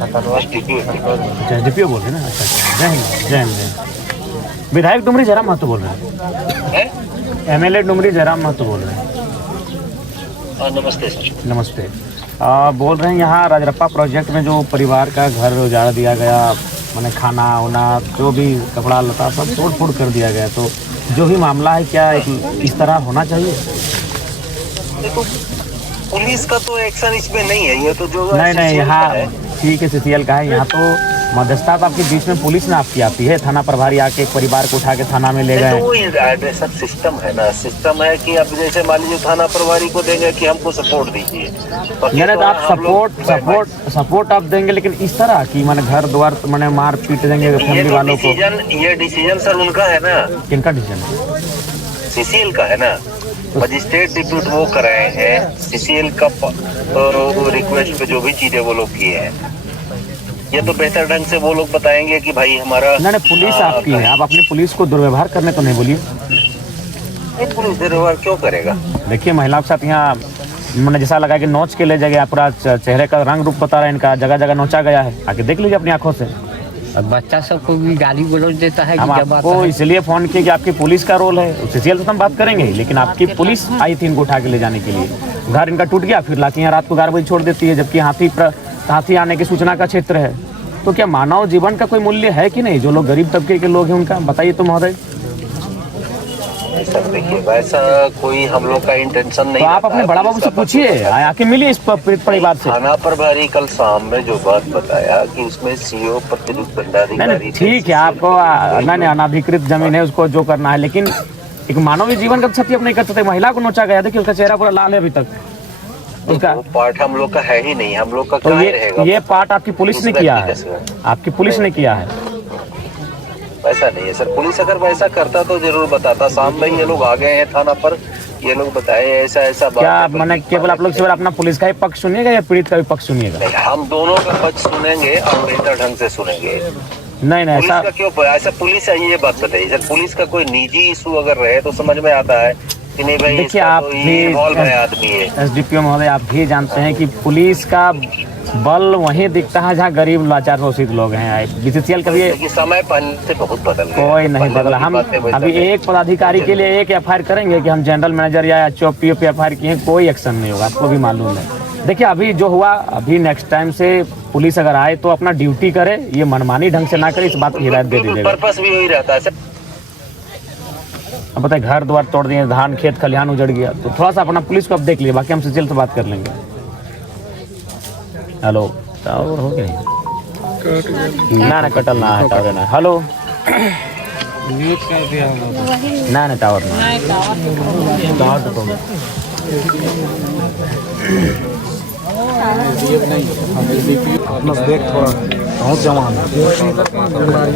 अच्छा डीपीओ बोल रहे हैं ना। अच्छा अच्छा, जय हिंद जय हिंद। विधायक डुमरी जयराम महतो बोल रहे हैं। एमएलए डुमरी जयराम महतो बोल रहे हैं। नमस्ते सर। नमस्ते। बोल रहे हैं यहाँ राजरप्पा प्रोजेक्ट में जो परिवार का घर उजाड़ दिया गया, मैंने खाना वाना जो भी कपड़ा लता सब तोड़ फोड़ कर दिया गया, तो जो भी मामला है क्या इस तरह होना चाहिए? देखो पुलिस का तो एक्शन इसमें नहीं है, ये तो जो नहीं यहाँ ठीक है सीसीएल का है। यहाँ तो मध्यस्थता आपके बीच में पुलिस ने आपकी आती है, थाना प्रभारी आके एक परिवार को उठा के थाना में ले गए। तो वो सब सिस्टम है ना, सिस्टम है कि अब जैसे मान लीजिए थाना प्रभारी को देंगे कि हमको सपोर्ट दीजिए, नहीं तो आप सपोर्ट आप देंगे, लेकिन इस तरह की मैंने घर द्वार मैंने मार पीट देंगे फैमिली वालों को। ये डिसीजन सर उनका है ना। किनका डिसीजन? सीसीएल का है ना। मजिस्ट्रेट डिप्यूट वो कराए हैं सीसीएल का रिक्वेस्ट पे जो भी चीजें वो लोग किए हैं, ये तो बेहतर ढंग से वो लोग बताएंगे कि भाई हमारा नहीं पुलिस आपकी है, आप अपनी पुलिस को दुर्व्यवहार करने तो नहीं बोलिए। पुलिस दुर्व्यवहार क्यों करेगा? देखिए महिलाओं के साथ यहाँ मैंने जैसा लगा कि नोच के ले जाएगा, पूरा चेहरे का रंग रूप बता रहा है इनका, जगह जगह नोचा गया है, आके देख लीजिए अपनी आंखों से। बच्चा सबको भी गाली गलौज देता है। हम आपको इसलिए फोन किया कि आपकी पुलिस का रोल है, सीसीएल से हम बात करेंगे, लेकिन आपकी पुलिस आई थी इनको उठा के ले जाने के लिए। घर इनका टूट गया, फिर लाके यहाँ रात को 11 बजे छोड़ देती है, जबकि हाथी आने की सूचना का क्षेत्र है। तो क्या मानव जीवन का कोई मूल्य है कि नहीं? जो लोग गरीब तबके के लोग हैं उनका बताइए तो महोदय। सर देखिए वैसा कोई हम लोग का इंटेंशन नहीं। तो आप अपने बड़ा बाबू से पूछिए, आके मिलिए इस परिवार से। थाना प्रभारी कल शाम में जो बात बताया कि इसमें सीओ प्रतिनियुक्त दंडाधिकारी ठीक है, आपको अनाधिकृत जमीन है उसको जो करना है, लेकिन एक मानवीय जीवन का क्षति आप नहीं कर सकते। महिला को नोचा गया, देखिए उसका चेहरा पूरा लाल है अभी तक। उसका पार्ट हम लोग का है ही नहीं, हम लोग का तो ये पार्ट आपकी पुलिस ने किया है, आपकी पुलिस ने किया है। वैसा नहीं है सर, पुलिस अगर वैसा करता तो जरूर बताता। शाम में ये लोग आ गए हैं थाना पर, ये लोग बताए ऐसा ऐसा बात। क्या मैंने केवल आप लोग केवल अपना पुलिस का ही पक्ष सुनिएगा या पीड़ित का भी पक्ष सुनिएगा? हम दोनों का पक्ष सुनेंगे और बेहतर ढंग से सुनेंगे। नहीं ऐसा क्यों ऐसा पुलिस है, ये बात बताइए सर। पुलिस का कोई निजी इशू अगर रहे तो समझ में आता है कि नहीं भाई। देखिए आप आदमी है एसडीपीओ महोदय, आप भी जानते हैं कि पुलिस का बल वहीं दिखता है जहाँ गरीब लाचार शोषित लोग हैं। बीसीसीएल का भी समय पहले से बहुत बदल गया, कोई नहीं बदला। हम अभी एक पदाधिकारी के लिए एक एफआईआर करेंगे कि हम जनरल मैनेजर या एचओपीओ पे एफआईआर किए, कोई एक्शन नहीं होगा, आपको भी मालूम है। देखिए अभी जो हुआ, अभी नेक्स्ट टाइम से पुलिस अगर आए तो अपना ड्यूटी करे, ये मनमानी ढंग से ना करे, इस बात की हिदायत दे दीजिएगा। पर्पस भी वही रहता है सर। अब बताए घर द्वार तोड़ दिए, धान खेत खलिहान उजड़ गया, तो थोड़ा सा अपना पुलिस को अब देख लीजिए, बाकी हम सीसीएल से बात कर लेंगे। हेलो टावर हो गया ना कटल ना है टावर ना। हेलो ना टावर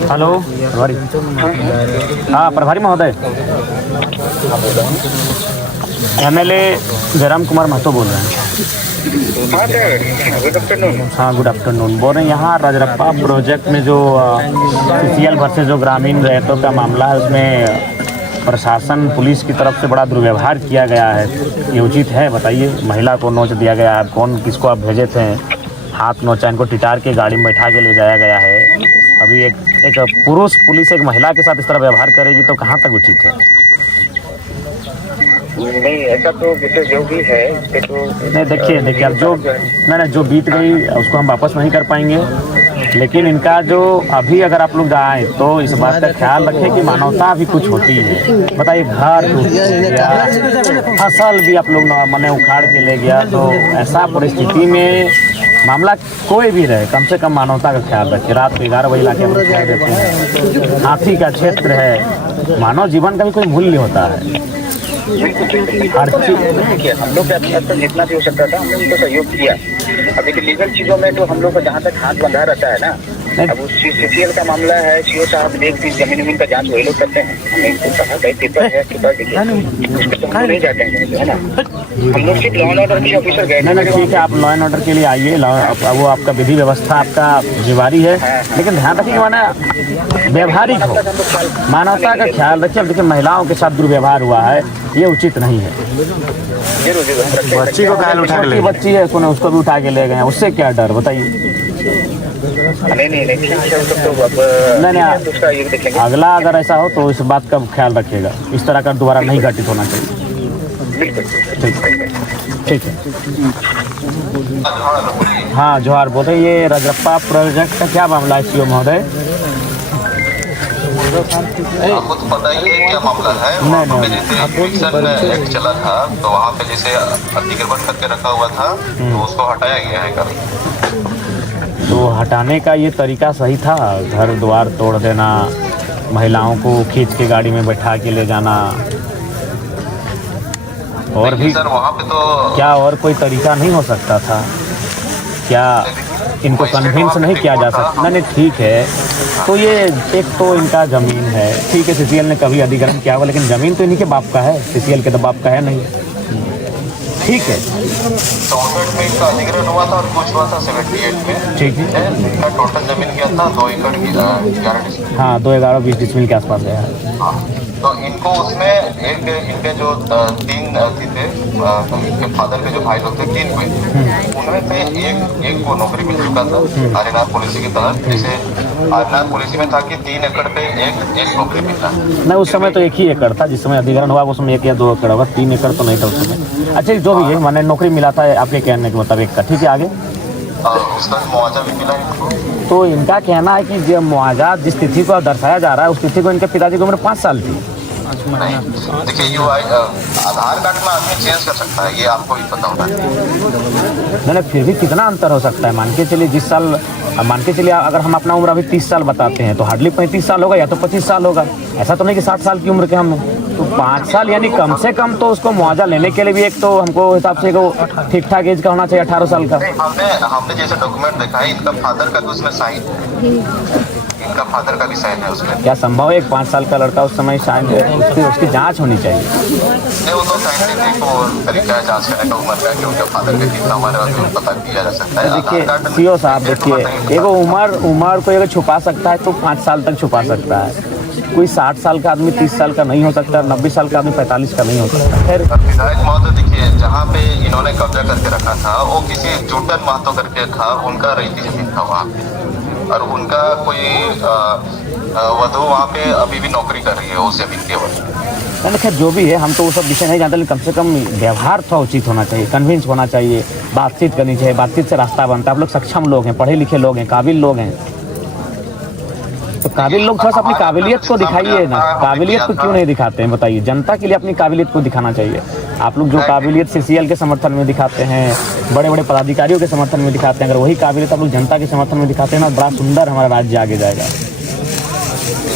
हेलो प्रभारी, हाँ प्रभारी महोदय, एमएलए जयराम कुमार महतो बोल रहे हैं। हाँ गुड आफ्टरनून। बोल रहे हैं यहाँ राजरप्पा प्रोजेक्ट में जो सीसीएल वर्सेस जो ग्रामीण रैयतों का मामला है, उसमें प्रशासन पुलिस की तरफ से बड़ा दुर्व्यवहार किया गया है, ये उचित है? बताइए। महिला को नोच दिया गया है, कौन किसको आप भेजे थे, हाथ नोचा, इनको टिटार के गाड़ी में बैठा के ले जाया गया है। अभी एक पुरुष पुलिस एक महिला के साथ इस तरह व्यवहार करेगी तो कहाँ तक उचित है? नहीं ऐसा तो जो भी है तो नहीं देखिए अब जो नहीं जो बीत गई उसको हम वापस नहीं कर पाएंगे, लेकिन इनका जो अभी अगर आप लोग आए तो इस बात का ख्याल रखें कि मानवता भी कुछ होती है। बताइए घर टूट गया, फसल भी आप लोग मैंने उखाड़ के ले गया, तो ऐसा परिस्थिति में मामला कोई भी रहे, कम से कम मानवता का ख्याल रखें। रात को 11 बजे लाके हम लोग खा देते हैं, हाथी का क्षेत्र है, मानव जीवन का भी कोई मूल्य होता है। हर चीज देखिए हम लोग के जितना भी हो सकता था हमने उनको सहयोग किया। अभी की लीगल चीजों में तो हम लोग का जहाँ तक हाथ बंधा रहता है ना, अब उस सीसीएल का मामला है, सीओ साहब देख जमीन का जांच वही लोग करते हैं। हमने इनको कहा कहीं पेपर है नहीं जाते हैं, है ना। हम लोग सिर्फ लॉ एंड ऑर्डर के ऑफिसर गए। नहीं ठीक है, आप लॉ एंड ऑर्डर के लिए आइए, वो आपका विधि व्यवस्था आपका जिम्मेवारी है, लेकिन ध्यान रखिए माना व्यवहारिक हो, मानवता का ख्याल रखिए। अब देखिए महिलाओं के साथ दुर्व्यवहार हुआ है, ये उचित नहीं है। जरूर जरूर हम रखेंगे। बच्ची को काहे उठा के ले गए? बच्ची है उसको भी उठा के ले गए, उससे क्या डर बताइए। नहीं ठीक है, तो अब नहीं दूसरा ये देखेंगे। अगला अगर ऐसा हो तो इस बात का ख्याल रखिएगा, इस तरह का दोबारा नहीं घटित होना चाहिए। बिल्कुल ठीक है। हाँ जोहार, बोले ये रजरप्पा प्रोजेक्ट का क्या मामला है सीओ महोदय? आपको तो पता ही है क्या मामला है। वहाँ पे जैसे इविक्शन एक्ट चला था, तो वहाँ पे जैसे अतिक्रमण करके रखा हुआ था, तो उसको हटाया गया है कल। तो हटाने का ये तरीका सही था? घर द्वार तोड़ देना, महिलाओं को खींच के गाड़ी में बैठा के ले जाना, और भी सर वहाँ पे तो क्या और कोई तरीका नहीं हो सकता था क्या? इनको कन्विंस नहीं किया जा सकता? नहीं ठीक है, तो ये एक तो इनका ज़मीन है, ठीक है, सीसीएल ने कभी अधिग्रहण किया हुआ, लेकिन ज़मीन तो इन्हीं के बाप का है, सीसीएल के तो बाप का है नहीं। ठीक है, 64 में इसका अधिग्रहण हुआ था और कुछ हुआ था 78 में। ठीक है, इनका टोटल जमीन क्या था 2 एकड़ की 11 डिसमिल। हाँ 2-11-20 डिसमिल के आसपास गया है। हाँ, तो इनको उसमें एक इनके जो 3 थे, इनके फादर के जो भाई लोग थे 3 कोई, उनमें से एक को नौकरी मिल चुका था आर्यनाथ पॉलिसी के तहत। जैसे आर्यनाथ पॉलिसी में था कि 3 एकड़ पे एक नौकरी मिलता है। नहीं उस समय तो 1 ही एकड़ था, जिस समय अधिग्रहण हुआ उस समय 1 या 2 एकड़ होगा, 3 एकड़ तो नहीं था उस समय। अच्छा जो भी है, मैंने नौकरी मिला था आपके कहने के मुताबिक का, ठीक है आगे। उसका मुआवजा भी मिला इनको। तो इनका कहना है कि जो मुआवजा जिस तिथि को दर्शाया जा रहा है, उस तिथि को इनके पिताजी की उम्र 5 साल थी। नहीं देखिए, आधार कार्ड में आदमी चेंज कर सकता है, ये आपको ही पता होना है। नहीं फिर भी कितना अंतर हो सकता है? मान के चलिए जिस साल, मान के चलिए अगर हम अपना उम्र अभी 30 साल बताते हैं, तो हार्डली 35 साल होगा या तो 25 साल होगा। ऐसा तो नहीं कि 60 साल की उम्र के हम हैं। तो 5 साल यानी कम से कम तो उसको मुआवजा लेने के लिए भी एक तो हमको हिसाब से ठीक ठाक एज का होना चाहिए, 18 साल का। हमने जैसे डॉक्यूमेंट देखा है, इनका फादर का भी उसमें साइन है, इनका फादर का भी साइन है उसमें। क्या संभव है एक 5 साल का लड़का उस समय साइन, उसकी जांच होनी चाहिए? नहीं वो तो साइंटिफिक और तरीका है जांच करने का, उम्र का कि उनके फादर का कितना हमारे पास पता किया जा सकता है। देखिए सीओ साहब, देखिए एगो उम्र को एगो छुपा सकता है तो 5 साल तक छुपा सकता है। कोई 60 साल का आदमी 30 साल का नहीं हो सकता, 90 साल का आदमी 45 का नहीं हो सकता। खैर विधायक महोदय देखिए, जहाँ पे इन्होंने कब्जा करके रखा था वो किसी जूटन महतो करके था, उनका रईती जमीन था वहाँ पे, और उनका कोई वधु वहाँ पे अभी भी नौकरी कर रही है उस जमीन के ऊपर। खैर जो भी है, हम तो वो सब विषय नहीं जानते, लेकिन कम से कम व्यवहार थोड़ा उचित होना चाहिए, कन्विंस होना चाहिए, बातचीत करनी चाहिए, बातचीत से रास्ता बनता है। आप लोग सक्षम लोग हैं, पढ़े लिखे लोग हैं, काबिल लोग हैं, तो काबिल लोग थोड़ा सा अपनी काबिलियत को दिखाइए ना। काबिलियत को क्यों नहीं दिखाते हैं बताइए? जनता के लिए अपनी काबिलियत को दिखाना चाहिए। आप लोग जो काबिलियत सीसीएल के समर्थन में दिखाते हैं, बड़े बड़े पदाधिकारियों के समर्थन में दिखाते हैं, अगर वही काबिलियत आप लोग जनता के समर्थन में दिखाते हैं ना, बड़ा सुंदर हमारा राज्य आगे जाएगा।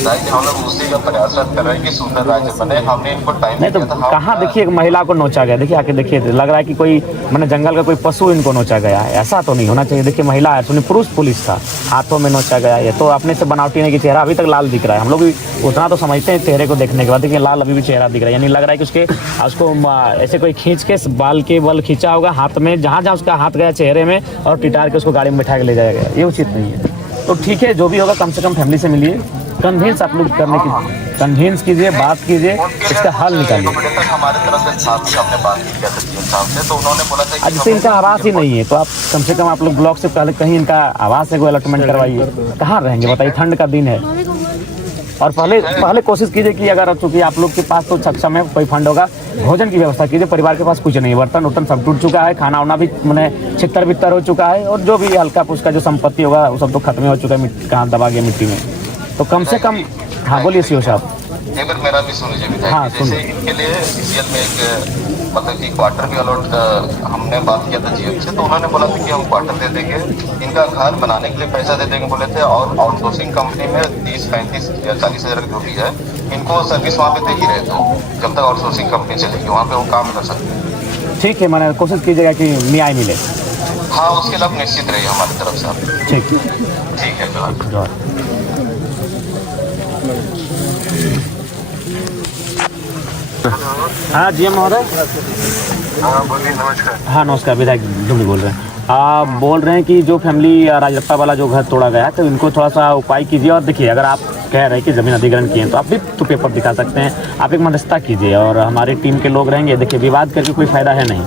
हम लोग उसी का प्रयासरत कर रहे हैं कि सुंदर राज्य बने। हमने इनको टाइम नहीं तो कहाँ देखिए एक महिला को नोचा गया, देखिए आके देखिए, लग रहा है कि कोई मैंने जंगल का कोई पशु इनको नोचा गया है। ऐसा तो नहीं होना चाहिए। देखिए महिला है, सुनिए पुरुष पुलिस था, हाथों में नोचा गया। ये तो अपने से बनावटी नहीं कि चेहरा अभी तक लाल दिख रहा है। हम लोग भी उतना तो समझते हैं चेहरे को देखने के बाद, देखिए लाल अभी भी चेहरा दिख रहा है, यानी लग रहा है कि उसको ऐसे कोई खींच के बाल के बल खींचा होगा हाथ में, जहाँ जहाँ उसका हाथ गया चेहरे में, और टिटार के उसको गाड़ी में बैठा के ले जाया गया। ये उचित नहीं है। तो ठीक है, जो भी होगा कम से कम फैमिली से मिलिए, कन्विंस आप लोग करने की कन्विंस कीजिए, बात कीजिए, इसका हल निकालिए। हमारे तरफ से साहब से हमने बात की थी साहब से, तो उन्होंने बोला था आज से इनका आवास ही नहीं है, तो आप कम से कम आप लोग ब्लॉक से पहले कहीं इनका आवास है कोई अलॉटमेंट करवाइए। कहाँ रहेंगे बताइए, ठंड का दिन है। और पहले कोशिश कीजिए कि अगर चूंकि आप लोग के पास तो सक्षम है, कोई फंड होगा, भोजन की व्यवस्था कीजिए। परिवार के पास कुछ नहीं, बर्तन उर्तन सब टूट चुका है, खाना वाना भी मैंने छितर बितर हो चुका है, और जो भी हल्का फुल्का जो संपत्ति होगा वो सब तो खत्म हो चुका है, कहाँ दबा गया मिट्टी में। तो कम से कम, हाँ बोलिए सीओ साहब। एक बार मेरा भी सुन लीजिए विधायक। हाँ, जैसे इनके लिए सीसीएल में एक मतलब कि क्वार्टर भी अलॉट हमने बात किया था जीएम से, तो उन्होंने बोला था कि हम क्वार्टर दे देंगे, इनका घर बनाने के लिए पैसा दे देंगे बोले थे, और आउटसोर्सिंग कंपनी में 30, 35 या 40 हज़ार जो भी है, इनको सर्विस वहाँ पे दे ही रहे। तो जब तक आउटसोर्सिंग कंपनी चलेगी वहाँ पे वो काम कर सकते हैं। ठीक है, मैंने कोशिश कीजिएगा कि न्याय मिले। हाँ, उसके लिए आप निश्चित रहिए हमारी तरफ से आप। ठीक है जवाब। हाँ जी महोदय। हाँ बोलिए। नमस्कार। हाँ नमस्कार, विधायक जुमड़ी बोल रहे हैं। आप बोल रहे हैं कि जो फैमिली राजरप्पा वाला जो घर तोड़ा गया है, तो इनको थोड़ा सा उपाय कीजिए। और देखिए अगर आप कह रहे हैं कि ज़मीन अधिग्रहण किए हैं, तो आप भी तो पेपर दिखा सकते हैं। आप एक मध्यस्थता कीजिए और हमारी टीम के लोग रहेंगे। देखिए, विवाद करके कोई फ़ायदा है नहीं,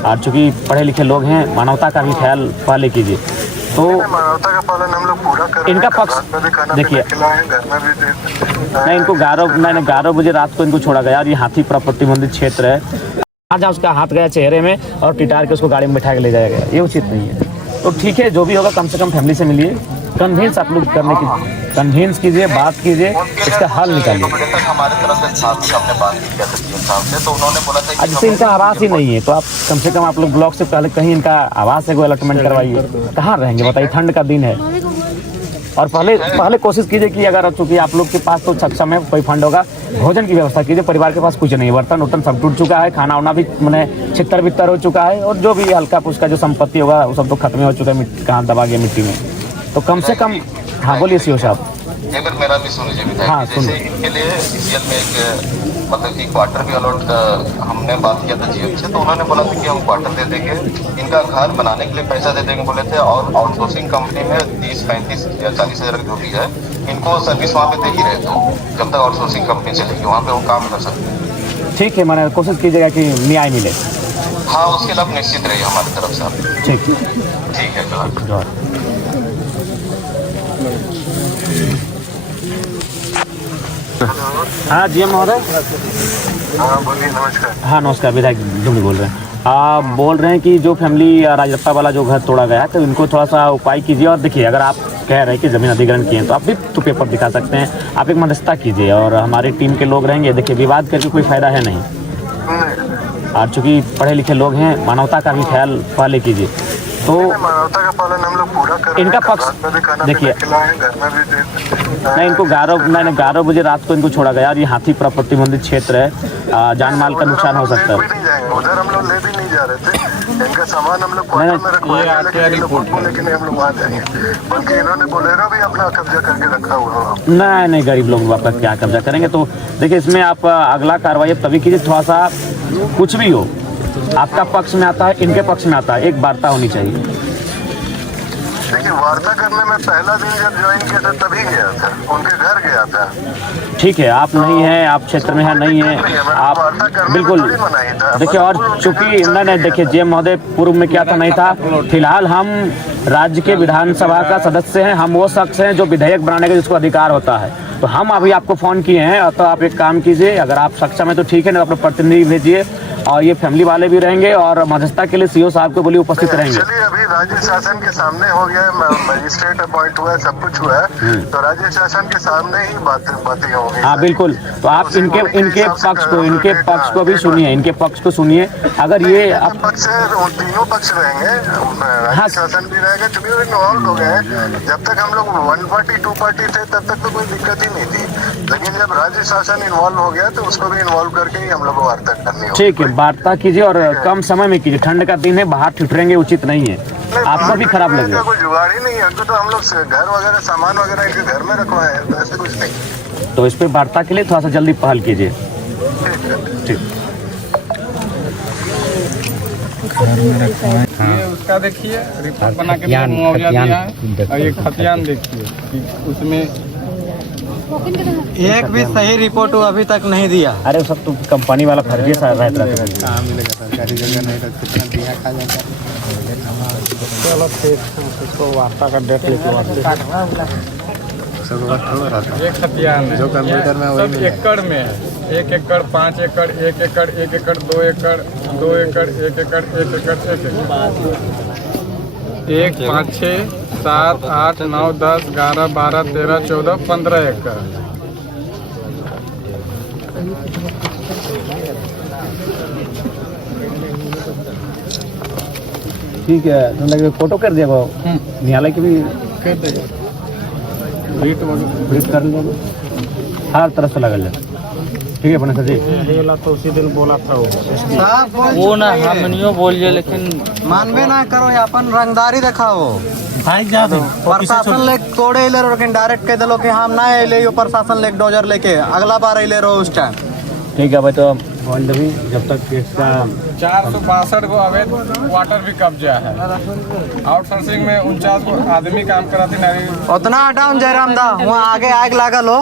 और चूँकि पढ़े लिखे लोग हैं, मानवता का भी ख्याल पहले कीजिए। तो मानवता का पालन हम लोग पूरा कर रहे हैं। इनका पक्ष देखिए, नहीं, इनको 11 बजे रात को इनको छोड़ा गया और ये हाथीपुरा प्रतिबंधित क्षेत्र है। आज उसका हाथ गया चेहरे में और टिटार के उसको गाड़ी में बैठा के ले जाया गया, ये उचित नहीं है। तो ठीक है, जो भी होगा कम से कम फैमिली से मिलिए, कन्विंस आप लोग करने की कन्विंस कीजिए, बात कीजिए, इसका हल निकालिए। हमारे तरफ से हमने बात की क्या साहब से, तो उन्होंने बोला था आज से इनका आवास ही नहीं है, तो आप कम से कम आप लोग ब्लॉक से पहले कहीं इनका आवास है कोई अलॉटमेंट करवाइए। कहाँ रहेंगे बताइए, ठंड का दिन है। और पहले कोशिश कीजिए कि अगर चूंकि आप लोग के पास तो सक्षम है, कोई फंड होगा, भोजन की व्यवस्था कीजिए। परिवार के पास कुछ नहीं है, बर्तन उर्तन सब टूट चुका है, खाना वाना भी मैंने छितर बितर हो चुका है, और जो भी हल्का फुल्का जो संपत्ति होगा वो सब तो खत्म हो चुका है, कहाँ दबा गया मिट्टी में। तो कम से कम, हाँ बोलिए सीओ साहब। एक बार मेरा भी सुनिए विधायक, हाँ, जैसे इनके लिए सीएल में एक मतलब कि क्वार्टर भी अलॉट हमने बात किया था जीएम से, तो उन्होंने बोला था कि हम क्वार्टर दे देंगे, इनका घर बनाने के लिए पैसा दे देंगे बोले थे, और आउटसोर्सिंग कंपनी में 30, 35 या 40 हज़ार जो भी है, इनको सर्विस वहाँ पे दे ही रहे, तो जब तक आउटसोर्सिंग कंपनी चलेगी वहाँ पे वो काम कर सकते हैं। ठीक है, मैंने कोशिश कीजिएगा कि न्याय मिले। हाँ, उसके लिए आप निश्चित रहिए हमारी तरफ से। ठीक है, जवाब। हाँ जी महोदय। हाँ बोलिए, नमस्कार। हाँ नमस्कार, विधायक जुमड़ी बोल रहे हैं। आप बोल रहे हैं कि जो फैमिली राजरप्पा वाला जो घर तोड़ा गया है, तो इनको थोड़ा सा उपाय कीजिए। और देखिए, अगर आप कह रहे हैं कि ज़मीन अधिग्रहण किए हैं, तो आप भी तो पेपर दिखा सकते हैं। आप एक मध्यस्थता कीजिए और हमारी टीम के लोग रहेंगे। देखिए, विवाद करके कोई फ़ायदा है नहीं, और चूँकि पढ़े लिखे लोग हैं, मानवता का भी ख्याल पहले कीजिए। तो मानवता का पालन हम लोग पूरा कर रहे हैं। इनका पक्ष देखिए, नहीं, इनको 11 बजे रात को इनको छोड़ा गया और ये हाथीपुरा प्रतिबंधित क्षेत्र है, जान माल का नुकसान हो सकता है। उधर हम लोग ले भी नहीं जा रहे थे, इनका सामान हम लोग क्वार्टर में रखवाए, लेकिन हम लोग वहाँ जाएंगे, बल्कि इन्होंने बोलेरो भी अपना कब्जा करके रखा हुआ। नहीं, गरीब लोग आपका क्या कब्जा करेंगे। तो देखिए, इसमें आप अगला कार्रवाई तभी कीजिए, थोड़ा सा कुछ भी हो, आपका पक्ष में आता है, इनके पक्ष में आता है, एक वार्ता होनी चाहिए। देखिए, वार्ता करने में पहला दिन जब ज्वाइन किया था तभी गया था, उनके घर गया था। ठीक है, आप नहीं हैं, आप क्षेत्र में है नहीं है, आप बिल्कुल देखिए। और चूंकि नहीं, देखिए जेएम महोदय, पूर्व में क्या था नहीं था। फिलहाल हम राज्य के विधानसभा का सदस्य हैं, हम वो शख्स हैं जो विधेयक बनाने का जिसको अधिकार होता है। तो हम अभी आपको फ़ोन किए हैं, तो आप एक काम कीजिए, अगर आप सक्षम है तो ठीक है, नहीं तो अपने प्रतिनिधि भेजिए, और ये फैमिली वाले भी रहेंगे, और मध्यस्थता के लिए सीओ साहब को बोलिए उपस्थित रहेंगे। चलिए, अभी राज्य शासन के सामने हो गया है, मजिस्ट्रेट अपॉइंट हुआ है, सब कुछ हुआ है, तो राज्य शासन के सामने ही बातें होंगी। हाँ बिल्कुल, तो आप इनके पक्ष को भी सुनिए, इनके पक्ष को सुनिए। अगर ये पक्ष तीनों पक्ष रहेंगे, राज्य शासन भी रहेगा, क्योंकि वो इन्वॉल्व हो गए हैं। जब तक हम लोग 1 पार्टी 2 पार्टी थे, तब तक तो कोई दिक्कत ही नहीं थी, लेकिन जब राज्य शासन इन्वॉल्व हो गया तो उसको भी इन्वॉल्व करके ही हम लोग को वार्ता करनी होगी। ठीक है, वार्ता कीजिए और कम समय में कीजिए। ठंड का दिन है, बाहर ठिठुरेंगे उचित नहीं है, आपको भी खराब लगेगा। कोई जुगाड़ ही नहीं है, तो हम लोग घर वगैरह सामान वगैरह इनके घर में रखवाए हैं, तो ऐसे कुछ नहीं। तो इस पे वार्ता के लिए थोड़ा सा जल्दी पहल कीजिए। ठीक। उसका देखिए, रिपोर्ट बना के मुआवजा दिया है, और ये खतियान देखिए कि उसमें एक भी सही रिपोर्ट वो अभी तक नहीं दिया। अरे सब तो कंपनी वाला फर्जी सा रहता है। कहाँ मिलेगा, सरकारी जगह नहीं तो कितना दिया खा जाता है। चलो फिर उसको वार्ता का डेट लेके एक खतियान जो कंप्यूटर में सब एकड़ में है, 1 एकड़, 5 एकड़, 1 एकड़, 1 एकड़, 2 एकड़, 2 एकड़, 1 एकड़, 1 एकड़, 1 5 6 7 8 9 10 11 12 13 14 15 एकड़। ठीक है, तो लगे फोटो कर दिया न्यायालय की भी कर देगा, ब्रीफ कर लेंगे, हर तरफ से लगल जाए। ठीक है बने जी, तो उसी दिन बोला था वो ना हम नहीं बोलिए, लेकिन मानबे ना करो, अपन रंगदारी दिखाओ भाई। प्रशासन लेके तोड़े ले रहो, लेकिन डायरेक्ट कह दिलो कि हम ना ले, प्रशासन लेके डोजर लेके अगला बार ले रहो उस टाइम। ठीक है भाई, तो फंड भी जब तक इसका 462 को अवैध वाटर भी कब्जा है। आउटसोर्सिंग में 49 को आदमी काम कराती नहीं। उतना हटाऊं जयराम दा, वहाँ आगे आग लागल हो,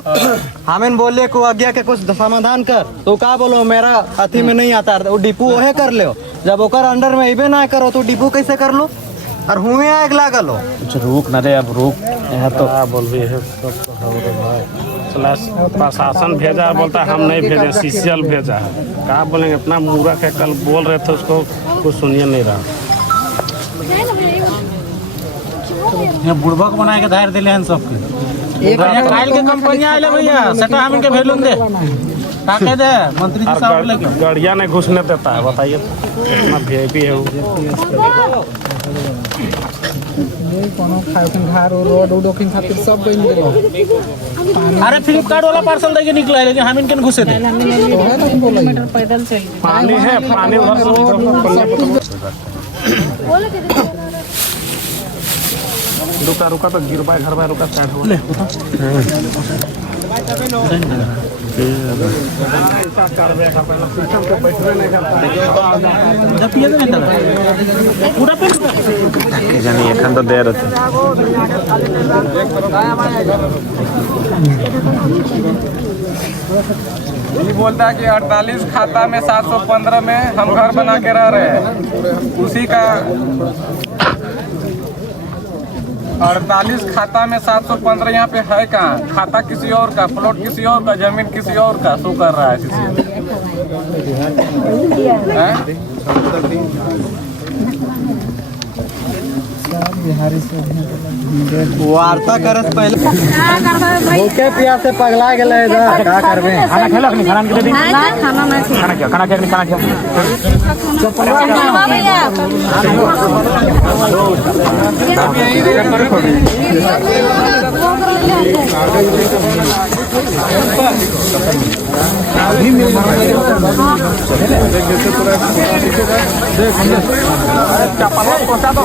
हमें बोले को आज्ञा के कुछ समाधान कर, तो का बोलो मेरा अथी में नहीं आता, वो डिपू वहे कर ले, जब ओकर अंडर में इबे ना करो तो डिपू कैसे कर लो, और हुए आग लागल हो। कुछ रुक न दे, अब रुक यहाँ तो बोल रही है प्रशासन भेजा, बोलता हम नहीं भेजे, सीसीएल भेजा है। क्या बोलेंगे, इतना मूर्ख है, कल बोल रहे थे उसको कुछ सुनिए नहीं रहा। बुड़बक बना के धार दिले हैं सबके, खाइल के कंपनी आए भैया, सेटा हम इनके भेलून दे ताके दे मंत्री जी साहब लेके गड़िया नहीं घुसने देता है, बताइए इतना वीआईपी है वो। अरे फ्लिपकार्ट वाला पार्सल देके निकला है, लेकिन हम इनके घुसे थे। पानी है, पानी उधर रुका रुका तो गिरवा घर में रुका साइड हो जानी एखन तो दे रहे ये बोलता है कि 48 खाता में 715 में हम घर बना के रह रहे हैं, उसी का 48 खाता में 715 यहाँ पे है कहाँ? खाता किसी और का, प्लॉट किसी और का, जमीन किसी और का शो कर रहा है। वार्ता करस पहले भूखे प्यास से पगला गए, क्या करबे? खाना खेलक नहीं, खाना के दे खाना ना खा खाना क्या, खाना क्या नहीं, खाना क्या चप्पल पहुँचा दो।